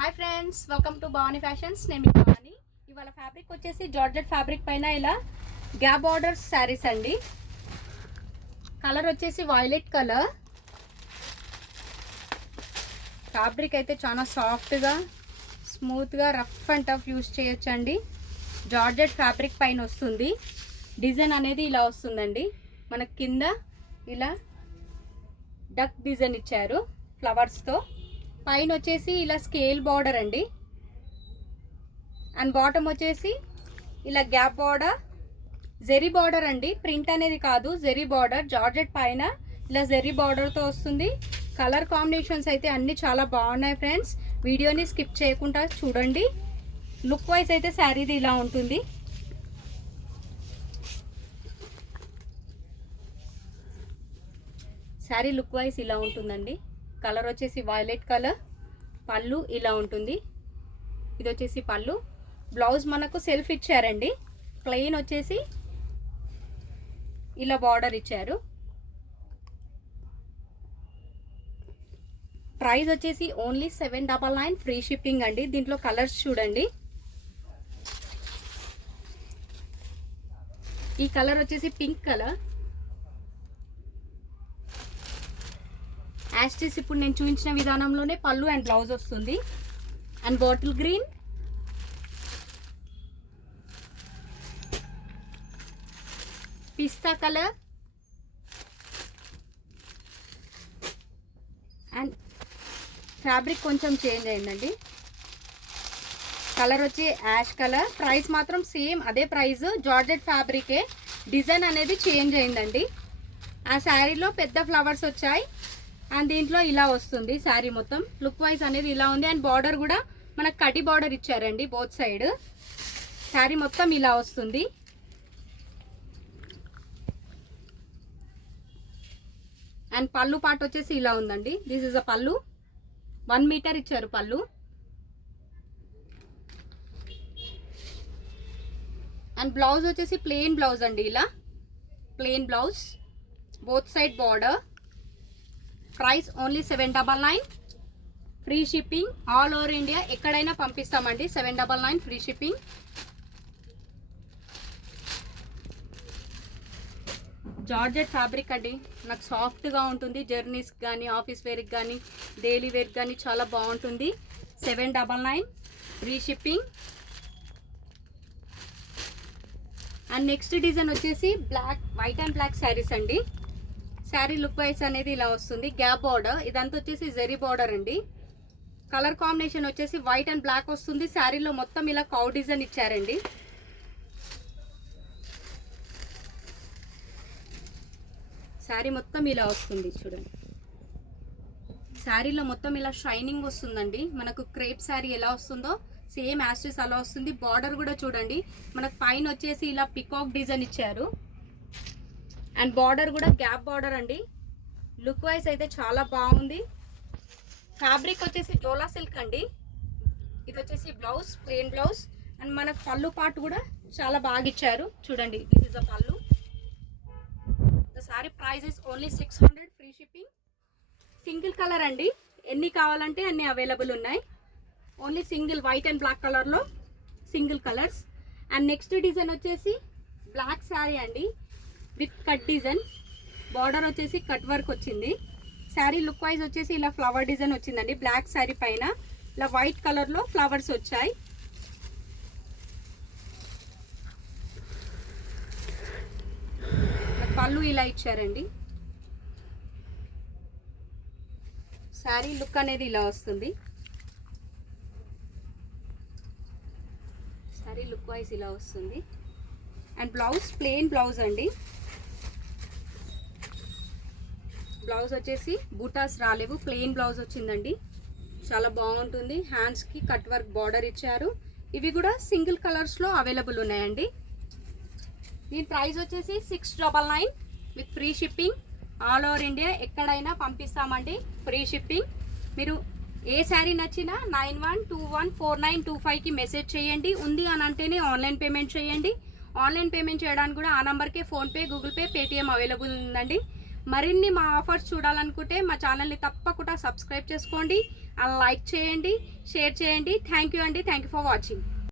Hi friends, welcome to Bhavani fashions. నేను మీ భవానీ. ఇవాళ fabric వచ్చేసి జార్జెట్ ఫ్యాబ్రిక్ పైన ఇలా గ్యాప్ బార్డర్స్ శారీస్ అండి. కలర్ వచ్చేసి వైలెట్ కలర్. ఫ్యాబ్రిక్ అయితే చాలా సాఫ్ట్గా స్మూత్గా రఫ్ అండ్ టఫ్ యూజ్ చేయొచ్చండి. జార్జెట్ ఫ్యాబ్రిక్ పైన వస్తుంది. డిజైన్ అనేది ఇలా వస్తుందండి. మనకు కింద ఇలా డక్ డిజైన్ ఇచ్చారు ఫ్లవర్స్తో. పైన వచ్చేసి ఇలా స్కేల్ బార్డర్ అండి. అండ్ బాటమ్ వచ్చేసి ఇలా గ్యాప్ బార్డర్, జెరీ బార్డర్ అండి. ప్రింట్ అనేది కాదు, జెరీ బార్డర్. జార్జెట్ పైన ఇలా జెరీ బార్డర్తో వస్తుంది. కలర్ కాంబినేషన్స్ అయితే అన్నీ చాలా బాగున్నాయి ఫ్రెండ్స్. వీడియోని స్కిప్ చేయకుండా చూడండి. లుక్ వైజ్ అయితే శారీది ఇలా ఉంటుంది. శారీ లుక్ వైజ్ ఇలా ఉంటుందండి. కలర్ వచ్చేసి వైలెట్ కలర్. పళ్ళు ఇలా ఉంటుంది. ఇది వచ్చేసి పళ్ళు. బ్లౌజ్ మనకు సెల్ఫ్ ఇచ్చారండి. ప్లెయిన్ వచ్చేసి ఇలా బార్డర్ ఇచ్చారు. ప్రైస్ వచ్చేసి ఓన్లీ 799 ఫ్రీ షిప్పింగ్ అండి. దీంట్లో కలర్స్ చూడండి. ఈ కలర్ వచ్చేసి పింక్ కలర్. యాస్టిస్ ఇప్పుడు నేను చూపించిన విధానంలోనే పళ్ళు అండ్ బ్లౌజ్ వస్తుంది. And bottle green, pista colour and fabric కొంచెం చేంజ్ అయిందండి. కలర్ వచ్చి యాష్ కలర్. ప్రైస్ మాత్రం సేమ్ అదే ప్రైస్. జార్జెట్ ఫ్యాబ్రికే, డిజైన్ అనేది చేంజ్ అయిందండి. ఆ శారీలో పెద్ద ఫ్లవర్స్ వచ్చాయి అండ్ దీంట్లో ఇలా వస్తుంది శారీ మొత్తం. లుక్ వైజ్ అనేది ఇలా ఉంది. అండ్ బార్డర్ కూడా మనకు కటి బార్డర్ ఇచ్చారండి బోత్ సైడ్. శారీ మొత్తం ఇలా వస్తుంది. అండ్ పళ్ళు పార్ట్ వచ్చేసి ఇలా ఉందండి. దిస్ ఇస్ అ పళ్ళు. 1 మీటర్ ఇచ్చారు పళ్ళు. అండ్ బ్లౌజ్ వచ్చేసి ప్లెయిన్ బ్లౌజ్ అండి. ఇలా plain blouse, both side border. Price only 799 free shipping. All over India ఎక్కడైనా పంపిస్తామండి. 799 ఫ్రీ షిప్పింగ్. జార్జెట్ ఫ్యాబ్రిక్ అండి. నాకు సాఫ్ట్గా ఉంటుంది. జర్నీస్కి కానీ, ఆఫీస్ వేర్కి కానీ, డైలీ వేర్కి కానీ చాలా బాగుంటుంది. 799 free shipping. And next design వచ్చేసి black, white and black sarees అండి. శారీ లుక్ వైజ్ అనేది ఇలా వస్తుంది. Gap border. ఇదంతా వచ్చేసి జెరీ బార్డర్ అండి. కలర్ కాంబినేషన్ వచ్చేసి వైట్ అండ్ బ్లాక్ వస్తుంది. శారీలో మొత్తం ఇలా కౌ డిజైన్ ఇచ్చారండి. శారీ మొత్తం ఇలా వస్తుంది చూడండి. శారీలో మొత్తం ఇలా షైనింగ్ వస్తుందండి. మనకు క్రేప్ శారీ ఎలా వస్తుందో సేమ్ యాస్టిస్ అలా వస్తుంది. బార్డర్ కూడా చూడండి. మనకు పైన వచ్చేసి ఇలా పికాక్ డిజైన్ ఇచ్చారు. అండ్ బార్డర్ కూడా గ్యాప్ బార్డర్ అండి. లుక్ వైజ్ అయితే చాలా బాగుంది. ఫ్యాబ్రిక్ వచ్చేసి డోలా సిల్క్ అండి. ఇది వచ్చేసి బ్లౌజ్, ప్లెయిన్ బ్లౌజ్. అండ్ మనకు పళ్ళు పార్ట్ కూడా చాలా బాగా ఇచ్చారు చూడండి. దిస్ ఇస్ అ పళ్ళు. The saree price is only 600 free shipping. Single colour అండి. ఎన్ని కావాలంటే అన్ని అవైలబుల్ ఉన్నాయి. Only single white and black కలర్లో single colours. And next design వచ్చేసి బ్లాక్ శారీ అండి విత్ కట్ డిజైన్. బార్డర్ వచ్చేసి కట్ వర్క్ వచ్చింది. శారీ లుక్ వైజ్ వచ్చేసి ఇలా ఫ్లవర్ డిజైన్ వచ్చిందండి. బ్లాక్ శారీ పైన ఇలా వైట్ కలర్లో ఫ్లవర్స్ వచ్చాయి. పళ్ళు ఇలా ఇచ్చారండి. శారీ లుక్ అనేది ఇలా వస్తుంది. శారీ లుక్ వైజ్ ఇలా వస్తుంది. అండ్ బ్లౌజ్ ప్లెయిన్ బ్లౌజ్ అండి. బ్లౌజ్ వచ్చేసి బూటాస్ రాలేవు, ప్లెయిన్ బ్లౌజ్ వచ్చిందండి. చాలా బాగుంటుంది. హ్యాండ్స్కి కట్ వర్క్ బార్డర్ ఇచ్చారు. ఇవి కూడా సింగిల్ కలర్స్లో అవైలబుల్ ఉన్నాయండి. దీని ప్రైస్ వచ్చేసి 699 with free shipping. All over India ఎక్కడైనా పంపిస్తామండి. Free shipping. మీరు ఏ శారీ నచ్చినా 91214925కి మెసేజ్ చేయండి. ఉంది అని అంటేనే ఆన్లైన్ పేమెంట్ చేయండి. ఆన్లైన్ పేమెంట్ చేయడానికి కూడా ఆ నెంబర్కే PhonePe, Google pay, Paytm available ఉందండి. మరిన్ని మా ఆఫర్స్ చూడాలనుకుంటే మా ఛానల్ని తప్పకుండా సబ్స్క్రైబ్ చేసుకోండి, లైక్ చేయండి, షేర్ చేయండి. థ్యాంక్ యూ అండి. Thank you for watching.